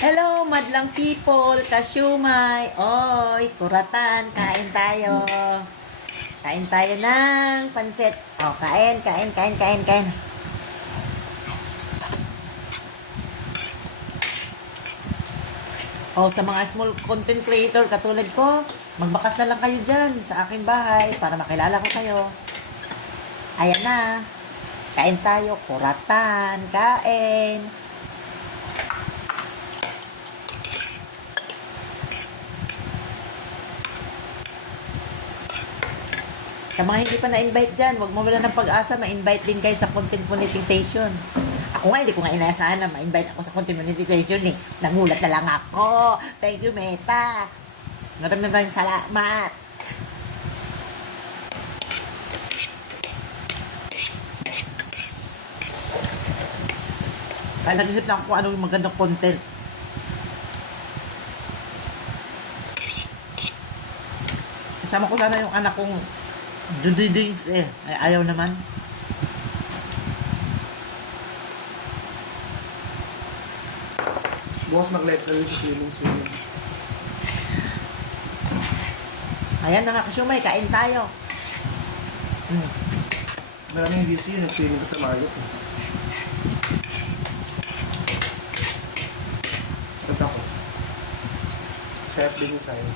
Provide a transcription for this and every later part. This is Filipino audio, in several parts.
Hello, madlang people, kasyumay, oy, kuratan, kain tayo. Kain tayo ng pansit. Oh, kain. Oh, sa mga small content creator katulad ko, magbakas na lang kayo dyan sa aking bahay para makilala ko kayo. Ayan na. Kain tayo, kuratan, kain. Sa mga hindi pa na-invite dyan, huwag mo wala ng pag-asa, ma-invite din kayo sa content monetization. Ako nga, hindi ko nga inaasahan na ma-invite ako sa content monetization eh. Nagulat na lang ako. Thank you, Meta. Maraming salamat. Kaya nag-isip na ako kung anong magandang content. Kasama ko sana yung anak kong Judy Dings eh. Ay, ayaw naman. Bukas mag-live kami sa swimming. Ayan na nga kasyumay, kain tayo. Maraming views yun, nag-swimming ka sa Marriott. Ito ako. Chef din yung sa'yo.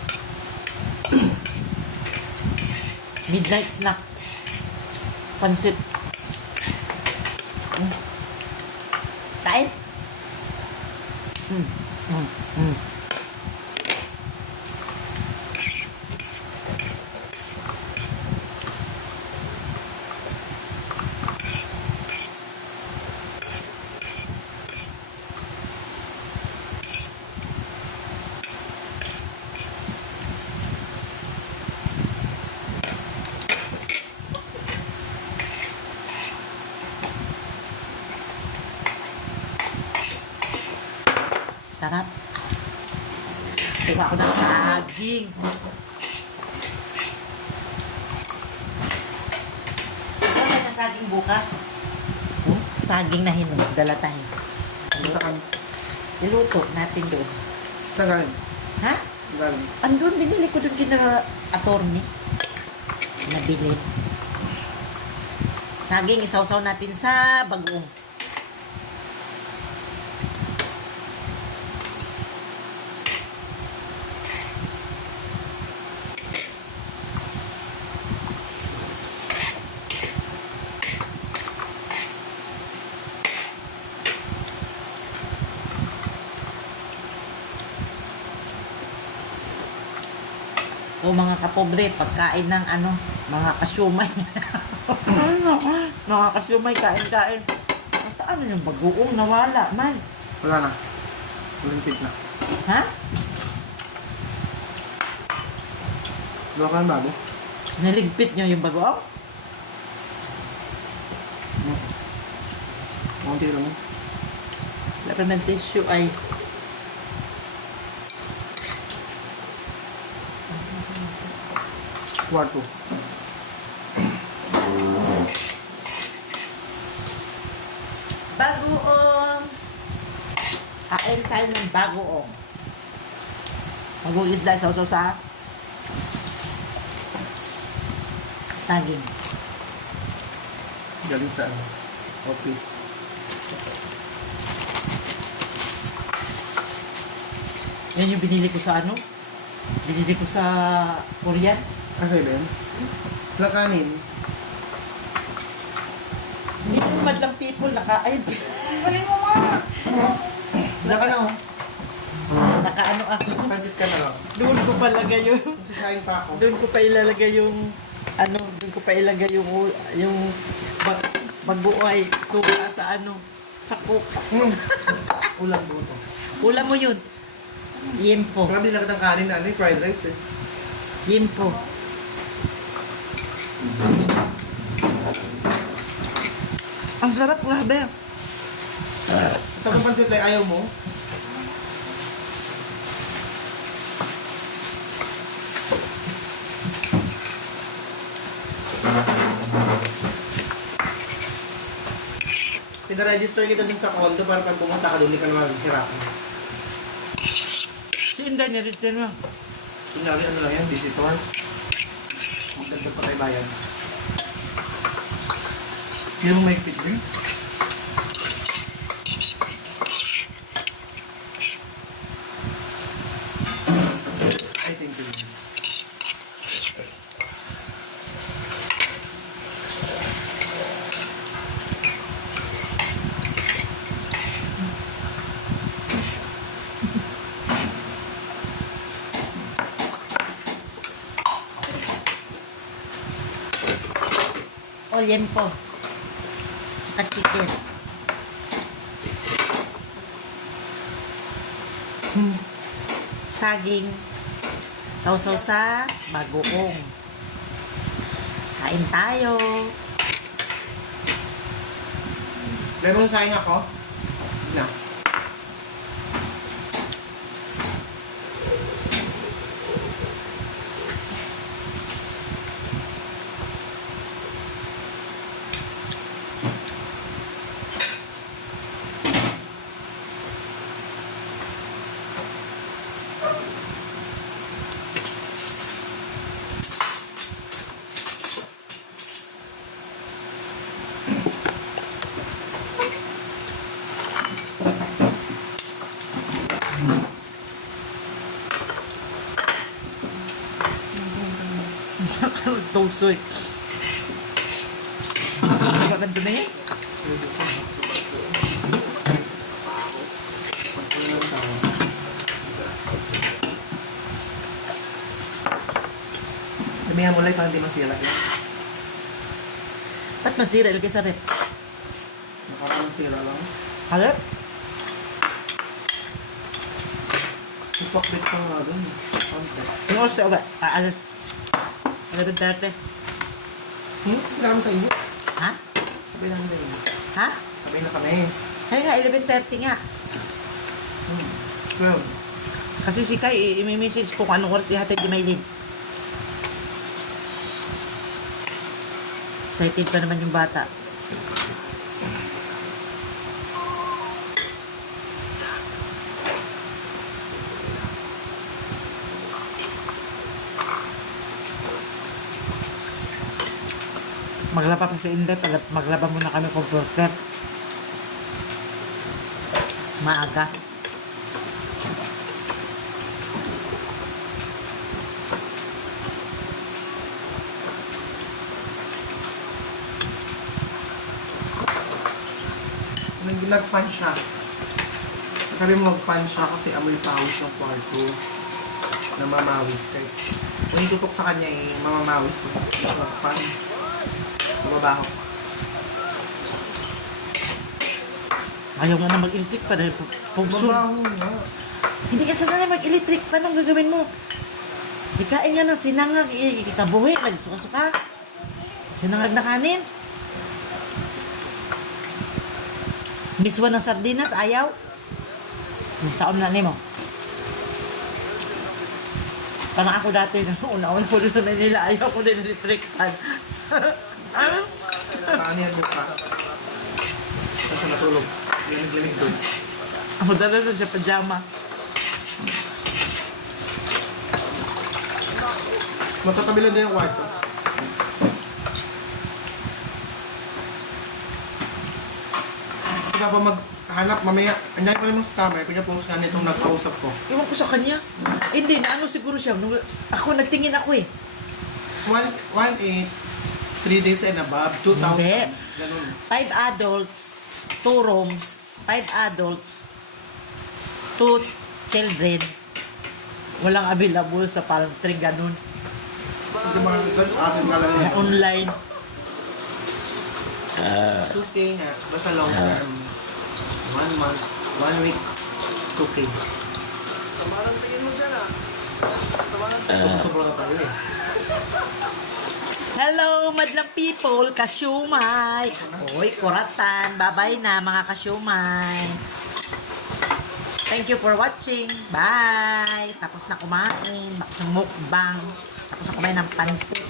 Midnight snack. Pansit. Kain. Sarap. Kuha ko ng saging. Kuha ng saging bukas. Saging na hinog. Dala tayo. Saan? Niluto natin doon. Saan galing? Ha? Saan galing? Andun, binili ko doon kina attorney. Nabili. Saging, isawsaw natin sa bagoong. O mga kapobre, pagkain ng mga kasyumay. Mga kasyumay, kain. Saan yung bagoong? Nawala man. Wala na. Olympic na. Ha? Gawa ka ng bago? Naligpit nyo yung bagoong? Kunti lang yun. Wala pa ng tissue ay. Kwarto. Bagoong! Kain tayo ng bagoong. Mag-uisda sa uso sa saging. Galing sa office. Yan yung binili ko sa Binili ko sa Korean. Okay ba yan? Wala kanin. Hindi mo madlang people ay, Galing mo nga! Wala ka na oh. nakaano ako. Pansit ka na lang. Doon ko palagay yung, Sisahin pa ako. doon ko pa ilalagay yung, doon ko pa ilagay yung bagoong suka sa sa cook. Ulam buto. Ulam mo yun. Yempo. Marami lang ng kanin na fried rice eh. Yempo. Ang sarap, grabe. Sa pansit ay ayaw mo? Pina-register kita dun sa condo para pag pumunta ka doon, hindi ka naman hirapan. Si Inday, niritin mo. Kunyari, ano lang yan, visitor. Magdagdag pa tayo bayan. Hindi mo may pit rin? I think you. O, liempo. Tsaka chicken. Saging. Sausaw sa bagoong. Kain tayo. Lemon sayang ako. Na. Tungsoy. Maganda na yan. Damihan mo lang para hindi masira yan. Ba't masira? Ilagay sa rep. Nakakamasira lang. Halap? Ipakbit ka nga doon. Yung oras na uga. Alas. 11:30. Sabi namin sa inyo. Ha? Sabi namin sa inyo. Ha? Sabay na kami. Kaya nga, 11:30 nga. 12. Kasi si Kai, i-message ko kung anong oras ihatid ni Maylin. Excited pa naman yung bata. Maglaba pa si Inday, maglaba muna kami computer. Maaga. Nag-fan siya. Sabi mo mag-fan siya kasi amoy pawis ng kwarto. Namamawis kahit. Kung itutok sa kanya eh, mamamawis ko. Mag-fan. Mababaho. Ayaw nga na mag-electric pa dahil pugso. Mabaho nga. Hindi ka sanay mag-electric pa. Anong gagawin mo? Ikain nga ng sinangag, ikabuhi, nagsuka-suka. Sinangag na kanin. Miswa ng sardinas, ayaw. Yung taon na mo. Parang ako dati, una-una ko na nila, ayaw ko din electric pan. Paano yan bukas? Saan siya natulog? Lamig-lamig doon. Ako dala na sa pajama. Matatabi lang din yung kwarto. Kasi pa maghanap mamaya, andiyan pa rin yung scammer, pinapost nga nitong nakausap ko. Iwan ko sa kanya. Hindi, naano siguro siya. Ako, nagtingin ako eh. 1,800, 3 days and above, 2,000. Hindi. Ganun. 5 adults, 2 rooms, 5 adults, 2 children. Walang available sa Palm Tree, ganun. Hindi mga atin nga lang yan. Online. 2K nga, basta long term. 1 month, 1 week, 2K. Samarang tingin mo dyan ah. Sobrang na tayo eh. Hello, madlang people, kasyumay. Oy, kuratan. Bye-bye na, mga kasyumay. Thank you for watching. Bye. Tapos na kumain. Bakit mukbang. Tapos na kumain ng pansit.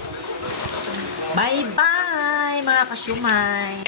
Bye-bye, mga kasyumay.